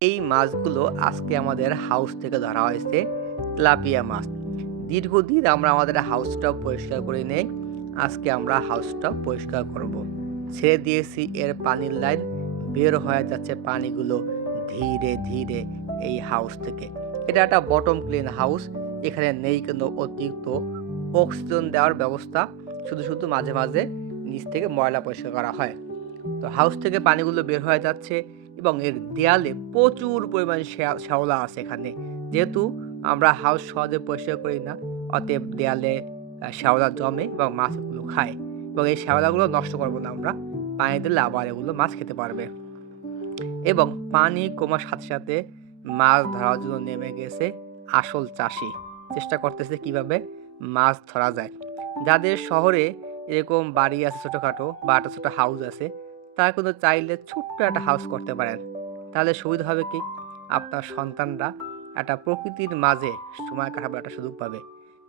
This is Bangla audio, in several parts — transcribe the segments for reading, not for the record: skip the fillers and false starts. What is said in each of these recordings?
এই মাছগুলো আজকে আমাদের হাউস থেকে ধরা হয়েছে তেলাপিয়া মাছ। দীর্ঘদিন আমরা আমাদের হাউসটাও পরিষ্কার করে নেই। আজকে আমরা হাউসটা পরিষ্কার করব। ছেড়ে দিয়েছি এর পানির লাইন, বের হয়ে যাচ্ছে পানিগুলো ধীরে ধীরে এই হাউস থেকে। এটা একটা বটম ক্লিন হাউস। এখানে নেই কোনো অতিরিক্ত অক্সিজেন দেওয়ার ব্যবস্থা। শুধু মাঝে মাঝে নিচ থেকে ময়লা পরিষ্কার করা হয়। তো হাউস থেকে পানিগুলো বের হয়ে যাচ্ছে এবং এর দেয়ালে প্রচুর পরিমাণ শ্যাওলা আছে এখানে। যেহেতু আমরা হাউস সহজে পরিষ্কার করি না, অতএব দেয়ালে শ্যাওলা জমে এবং মাছ এগুলো খায়। এবং এই শ্যাওলাগুলো নষ্ট করব না আমরা। পানি দিলে আবার এগুলো মাছ খেতে পারবে। এবং পানি কমার সাথে সাথে মাছ ধরার জন্য নেমে গেছে আসল চাষি। চেষ্টা করতেছে কিভাবে মাছ ধরা যায়। যাদের শহরে এরকম বাড়ি আছে ছোটোখাটো বা একটা ছোটো হাউস আছে, তারা কিন্তু চাইলে ছোট্ট একটা হাউস করতে পারেন। তাহলে সুবিধা হবে কি, আপনার সন্তানরা একটা প্রকৃতির মাঝে সময় কাটাবার একটা সুযোগ পাবে।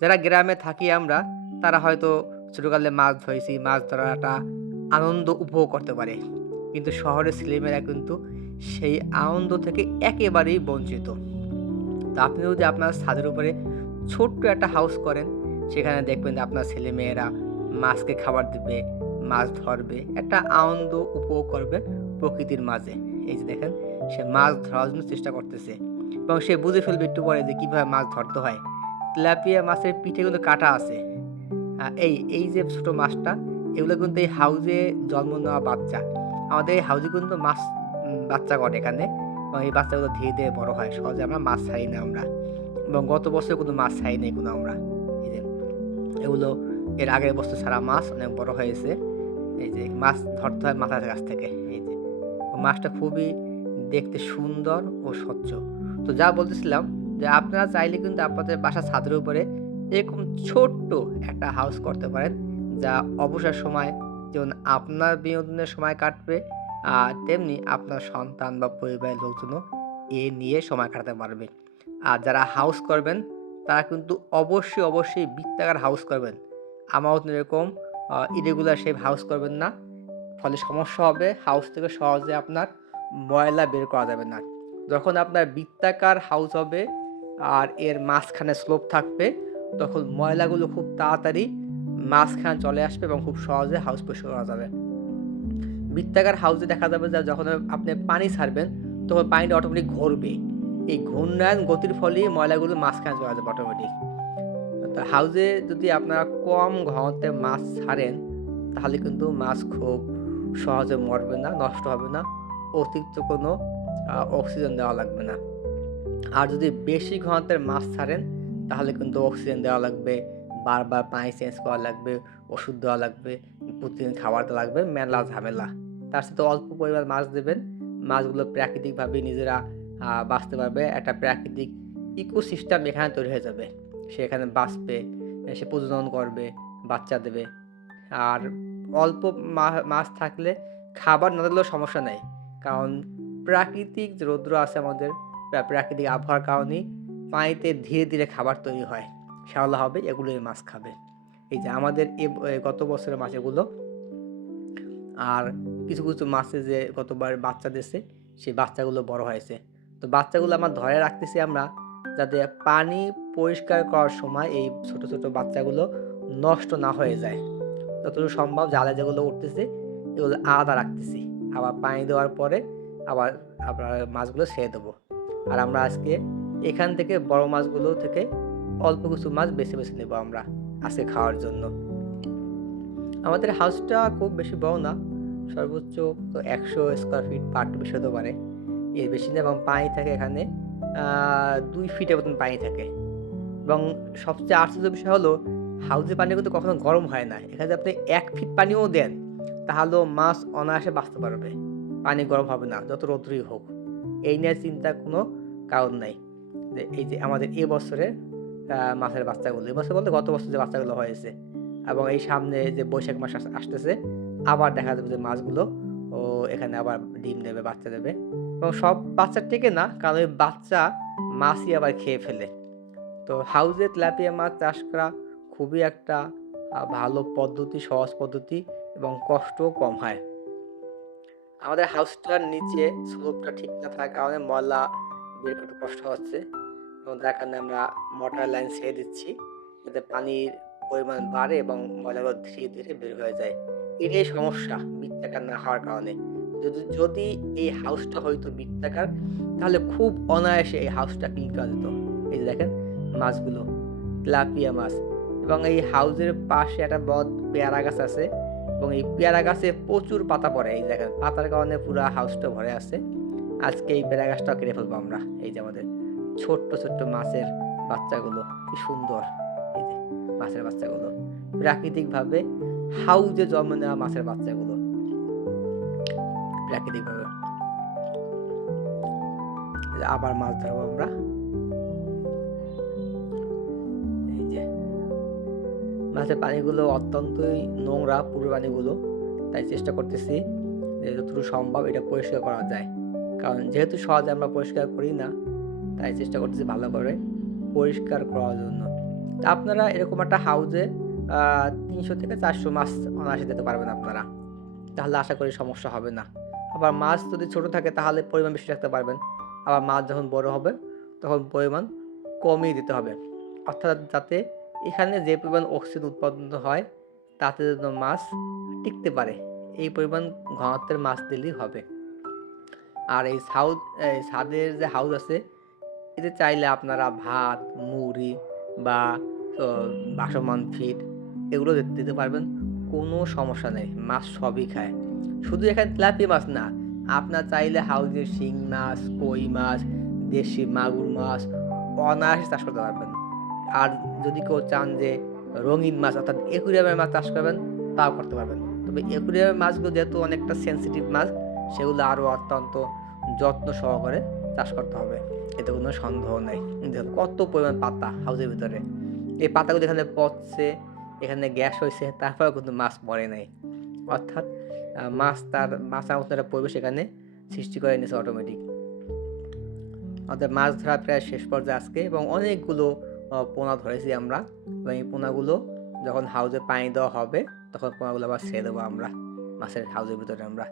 যারা গ্রামে থাকি আমরা, তারা হয়তো ছোটোকালে মাছ ধরেছি, মাছ ধরার একটা আনন্দ উপভোগ করতে পারে। কিন্তু শহরের ছেলেমেয়েরা কিন্তু সেই আনন্দ থেকে একেবারেই বঞ্চিত। তো আপনি যদি আপনার ছাদের উপরে ছোট্ট একটা হাউস করেন, সেখানে দেখবেন যে আপনার ছেলেমেয়েরা মাছকে খাবার দিবে, মাছ ধরবে, একটা আনন্দ উপভোগ করবে প্রকৃতির মাঝে। এই যে দেখেন, সে মাছ ধরার জন্য চেষ্টা করতেছে এবং সে বুঝে ফেলবে একটু পরে যে কীভাবে মাছ ধরতে হয়। তেলাপিয়া মাছের পিঠে কিন্তু কাঁটা আছে। এই যে ছোট মাছটা, এগুলো কিন্তু এই হাউজে জন্ম নেওয়া বাচ্চা। আমাদের এই হাউজে কিন্তু মাছ বাচ্চা করে এখানে এবং এই বাচ্চাগুলো ধীরে ধীরে বড় হয়। সহজে আমরা মাছ ছাড়ি না আমরা, এবং গত বছর কোনো মাছ ছাড়ি নাই কোনো আমরা। এই যে এগুলো এর আগের বছর ছাড়া মাছ অনেক বড় হয়েছে। এই যে মাছ ধরতে হয় মাথার কাছ থেকে। এই যে মাছটা খুবই দেখতে সুন্দর ও স্বচ্ছ। তো যা বলতেছিলাম, যে আপনারা চাইলে কিন্তু আপনাদের বাসার ছাদের উপরে এরকম ছোট্ট একটা হাউস করতে পারেন, যা অবসর সময় যেমন আপনার বিনোদনের সময় কাটবে, আর তেমনি আপনার সন্তান বা পরিবারের লোকজনও এ নিয়ে সময় কাটাতে পারবে। আর যারা হাউস করবেন, তারা কিন্তু অবশ্যই বৃত্তাকার হাউস করবেন। আমার মতন এরকম ইরেগুলার শেপ হাউস করবেন না। ফলে সমস্যা হবে, হাউস থেকে সহজে আপনার ময়লা বের করা যাবে না। যখন আপনার বৃত্তাকার হাউস হবে আর এর মাঝখানে স্লোপ থাকবে, তখন ময়লাগুলো খুব তাড়াতাড়ি মাঝখানে চলে আসবে এবং খুব সহজে হাউস পরিষ্কার করা যাবে। বৃত্তাকার হাউসে দেখা যাবে যে যখন আপনি পানি ছাড়বেন, তখন পানিটা অটোমেটিক ঘুরবে। এই ঘূর্ণায়ন গতির ফলেই ময়লাগুলো মাঝখানে চলে যাবে অটোমেটিক। তো হাউজে যদি আপনারা কম ঘনত্বে মাছ ছাড়েন, তাহলে কিন্তু মাছ খুব সহজে মরবে না, নষ্ট হবে না। অতিরিক্ত কোনো অক্সিজেন দেওয়া লাগবে না। আর যদি বেশি ঘনত্বের মাছ ছাড়েন, তাহলে কিন্তু অক্সিজেন দেওয়া লাগবে, বারবার পানি চেঞ্জ করা লাগবে, ওষুধ দেওয়া লাগবে, প্রতিদিন খাবার দেওয়া লাগবে, মেলা ঝামেলা। তার সাথে অল্প পরিমাণ মাছ দেবেন। মাছগুলো প্রাকৃতিকভাবে নিজেরা বাঁচতে পারবে। একটা প্রাকৃতিক ইকোসিস্টেম এখানে তৈরি হয়ে যাবে। সে এখানে বাঁচবে, সে প্রজনন করবে, বাচ্চা দেবে। আর অল্প মাছ থাকলে খাবার না দিলেও সমস্যা নেই। কারণ প্রাকৃতিক যে রৌদ্র আছে আমাদের, প্রাকৃতিক আবহাওয়ার কারণেই পানিতে ধীরে ধীরে খাবার তৈরি হয়। শ্যাওলা হবে, এগুলো এই মাছ খাবে। এই যে আমাদের গত বছরের মাছ এগুলো। আর কিছু মাছে যে গতবার বাচ্চা দিয়েছে, সেই বাচ্চাগুলো বড় হয়েছে। তো বাচ্চাগুলো আমরা ধরে রাখতেছি আমরা, যাতে পানি পরিষ্কার করার সময় এই ছোট বাচ্চাগুলো নষ্ট না হয়ে যায়। যতটুকু সম্ভব জালে যেগুলো উঠতেছে, এগুলো আলাদা রাখতেছি। আবার পানি দেওয়ার পরে আবার আপনার মাছগুলো ছেড়ে দেবো। আর আমরা আজকে এখান থেকে বড় মাছগুলো থেকে অল্প কিছু মাছ বেছে নেব আমরা আজকে খাওয়ার জন্য। আমাদের হাউসটা খুব বেশি বড় না, সর্বোচ্চ তো ১০০ স্কোয়ার ফিট বা একটু বেশি হতে পারে, এর বেশি না। এবং পানি থাকে এখানে ২ ফিটের মতন পানি থাকে। এবং সবচেয়ে আশ্চর্যের বিষয় হলো, হাউজের পানি কিন্তু কখনো গরম হয় না। এখানে যদি আপনি ১ ফিট পানিও দেন, তাহলেও মাছ অনায়াসে বাঁচতে পারবে। পানি গরম হবে না, যত রৌদ্রই হোক। এই নিয়ে চিন্তার কোনো কারণ নাই। যে এই যে আমাদের এবছরের মাছের বাচ্চাগুলো, এবছর বলতে গত বছর যে বাচ্চাগুলো হয়েছে, এবং এই সামনে যে বৈশাখ মাস আসতেছে, আবার দেখা যাবে যে মাছগুলো এখানে আবার ডিম দেবে, বাচ্চা দেবে। এবং সব বাচ্চা টেকে না, কারণ ওই বাচ্চা মাছই আবার খেয়ে ফেলে। তো হাউজে তেলাপিয়া মাছ চাষ করা খুবই একটা ভালো পদ্ধতি, সহজ পদ্ধতি, এবং কষ্টও কম হয়। আমাদের হাউসটার নিচে স্লোপটা ঠিক না থাকার কারণে ময়লা বের করতে কষ্ট হচ্ছে, এবং যার কারণে আমরা মোটর লাইন ছেড়ে দিচ্ছি যাতে পানির পরিমাণ বাড়ে এবং ময়লাগুলো ধীরে ধীরে বের হয়ে যায়। এটাই সমস্যা বৃত্তাকার না হওয়ার কারণে। যদি এই হাউসটা হয়তো বৃত্তাকার, তাহলে খুব অনায়াসে এই হাউসটা ক্লিন করা যেত। এই যে দেখেন মাছগুলো, তেলাপিয়া মাছ। এবং এই হাউসের পাশে একটা বড় পেয়ারা গাছ আছে, এবং এই পেয়ারা গাছে প্রচুর পাতা পড়ে। এই দেখেন পাতার কারণে পুরো হাউসটা ভরে আছে। আজকে এই পেয়ারা গাছটাও কেটে ফেলবো আমরা। এই যে আমাদের ছোট্ট ছোট্ট মাছের বাচ্চাগুলো, কি সুন্দর! এই যে মাছের বাচ্চাগুলো, প্রাকৃতিকভাবে হাউজে জন্ম নেওয়া মাছের বাচ্চাগুলো, প্রাকৃতিকভাবে। আবার মাছ ধরবো আমরা। এই যে মাছের পানিগুলো অত্যন্তই নোংরা, পুরো পানিগুলো, তাই চেষ্টা করতেছি যে যতটুকু সম্ভব এটা পরিষ্কার করা যায়। কারণ যেহেতু সহজে আমরা পরিষ্কার করি না, তাই চেষ্টা করতেছি ভালো করে পরিষ্কার করার জন্য। তা আপনারা এরকম একটা হাউজে 300 থেকে 400 মাছ অনায়াসে দিতে পারবেন আপনারা, তাহলে আশা করি সমস্যা হবে না। আবার মাছ যদি ছোট থাকে তাহলে পরিমাণ বেশি রাখতে পারবেন, আবার মাছ যখন বড় হবে তখন পরিমাণ কমিয়ে দিতে হবে, অর্থাৎ যাতে এখানে যে পরিমাণ অক্সিজেন উৎপাদন হয় তাতে যেন মাছ টিকতে পারে, এই পরিমাণ ঘনত্বের মাছ দিলেই হবে। আর এই ছাদের যে হাউস আছে, এতে চাইলে আপনারা ভাত, মুড়ি বা বাসমান ফিড এগুলো দিতে পারবেন, কোনো সমস্যা নেই, মাছ সবই খায়। শুধু এখানে তেলাপিয়া মাছ না, আপনার চাইলে হাউজের শিং মাছ, কই মাছ, দেশি মাগুর মাছ অনায়াসে চাষ করতে পারবেন। আর যদি কেউ চান যে রঙিন মাছ অর্থাৎ একুরিয়ামের মাছ চাষ করবেন, তাও করতে পারবেন। তবে একুরিয়ামের মাছগুলো যেহেতু অনেকটা সেন্সিটিভ মাছ, সেগুলো আরও অত্যন্ত যত্ন সহকারে চাষ করতে হবে, এতে কোনো সন্দেহ নেই। দেখুন কত পরিমাণ পাতা হাউসের ভিতরে, এই পাতাগুলো এখানে পচছে, এখানে গ্যাস হয়েছে, তারপরেও কিন্তু মাছ মরে নাই। অর্থাৎ মাছের মতো একটা পরিবেশ এখানে সৃষ্টি করে নিয়েছে অটোমেটিক। অর্থাৎ মাছ ধরা প্রায় শেষ পর্যায়ে আজকে, এবং অনেকগুলো পোনা ধরেছি আমরা, এবং এই পোনাগুলো যখন হাউসে পানি দেওয়া হবে তখন পোনাগুলো আবার ছেড়ে দেবো আমরা মাছের হাউসের ভিতরে আমরা,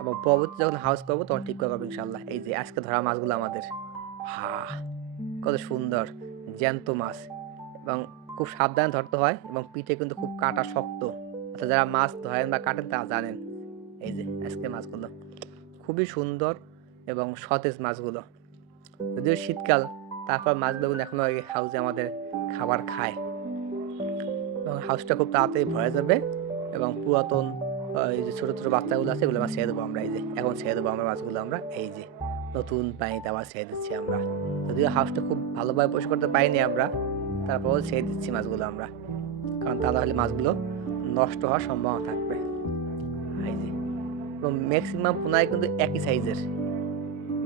এবং পরবর্তী যখন হাউস করবো তখন ঠিক করবো ইনশাল্লাহ। এই যে আজকে ধরা মাছগুলো আমাদের, কত সুন্দর জ্যান্ত মাছ, এবং খুব সাবধানে ধরতে হয়, এবং পিঠে কিন্তু খুব কাটা শক্ত, অর্থাৎ যারা মাছ ধরেন বা কাটেন তারা জানেন। এই যে আজকে মাছগুলো খুবই সুন্দর এবং সতেজ মাছগুলো, যদিও শীতকাল, তারপর মাছগুলো এখনো হাউসে আমাদের খাবার খায়, এবং হাউসটা খুব তাড়াতাড়ি ভরে যাবে। এবং পুরাতন এই যে ছোটো ছোটো বাচ্চাগুলো আছে এগুলো আমরা ছেড়ে দেবো আমরা। এই যে এখন ছেড়ে দেবো আমরা মাছগুলো আমরা, এই যে নতুন পানিতে আবার ছেড়ে দিচ্ছি আমরা। যদিও হাউসটা খুব ভালোভাবে পরিষ্কার করতে পারিনি আমরা, তারপরেও ছেড়ে দিচ্ছি মাছগুলো আমরা, কারণ তা নাহলে মাছগুলো নষ্ট হওয়ার সম্ভাবনা থাকবে। এই যে, এবং ম্যাক্সিমাম পোনায় কিন্তু একই সাইজের,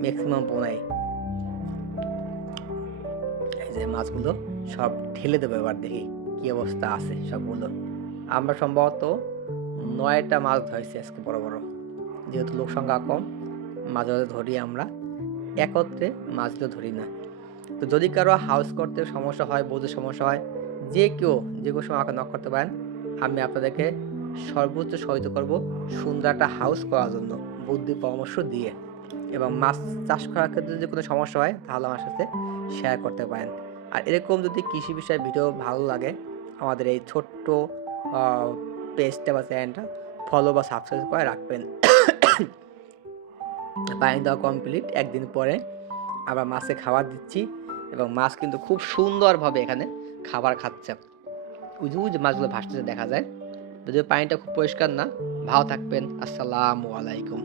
ম্যাক্সিমাম পোনায়। এই যে মাছগুলো সব ঢেলে দেবো এবার, দেখি কি অবস্থা আছে সবগুলো। আমরা সম্ভবত 9টা মাছ ধরেছি আজকে, বড় বড়, যেহেতু লোক সংখ্যা কম, মাঝে মাঝে ধরি আমরা, একত্রে মাছগুলো ধরি না। তো যদি কারো হাউস করতে সমস্যা হয়, বোঝে সমস্যা হয়, যে কোনো সময় আমাকে নক করতে পারেন, আমি আপনাদেরকে সর্বোচ্চ সহায়তা করব সুন্দর একটা হাউস করার জন্য, বুদ্ধি পরামর্শ দিয়ে। এবং মাছ চাষ করার ক্ষেত্রে যদি কোনো সমস্যা হয় তাহলে আমার সাথে শেয়ার করতে পারেন। আর এরকম যদি কৃষি বিষয়ে ভিডিও ভালো লাগে, আমাদের এই ছোট্ট পেজটা বা চ্যানেলটা ফলো বা সাবস্ক্রাইব করে রাখবেন। পানি দেওয়া কমপ্লিট, একদিন পরে আবার মাছে খাবার দিচ্ছি, এবং মাছ কিন্তু খুব সুন্দরভাবে এখানে খাবার খাচ্ছে, উজু মাছগুলো ভাসতেছে দেখা যায়। যদিও পানিটা খুব পরিষ্কার না। ভালো থাকবেন, আসসালামু আলাইকুম।